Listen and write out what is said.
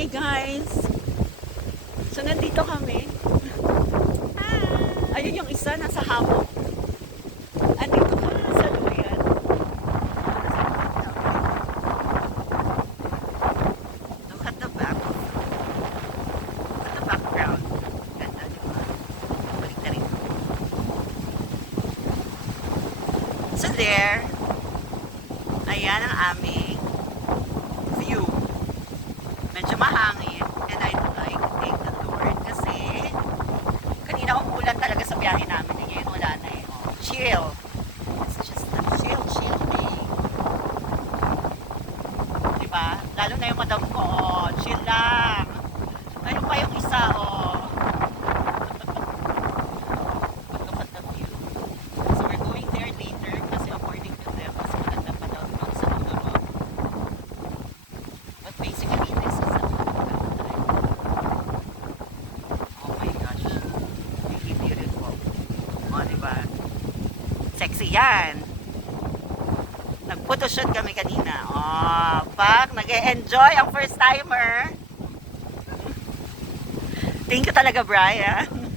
Hey guys! So nandito kami. Ayun yung isa, nasa hammock. Andito kami sa Luyan. Look at the back. Look at the background. Ganda, di ba? Balik na rin. So there. Ayan ang aming view. Medyo mahangin and I'd like to take the tour kasi kanina umuulan talaga sa biyahe namin eh. Ngayon wala na eh. Oh, chill. It's just a chill day. Diba? Lalo na yung madam ko. Oh, chill lang. Ayun pa yung isa. Oh. Look at the view. So we're going there later kasi according to them mas maganda pa daw doon sa dulo. But basically this is a oh my gosh. Really beautiful. O, diba? Sexy yan. Nag-photoshoot kami kanina. Oh, pak, nag-e-enjoy ang first timer. Thank you talaga, Brian.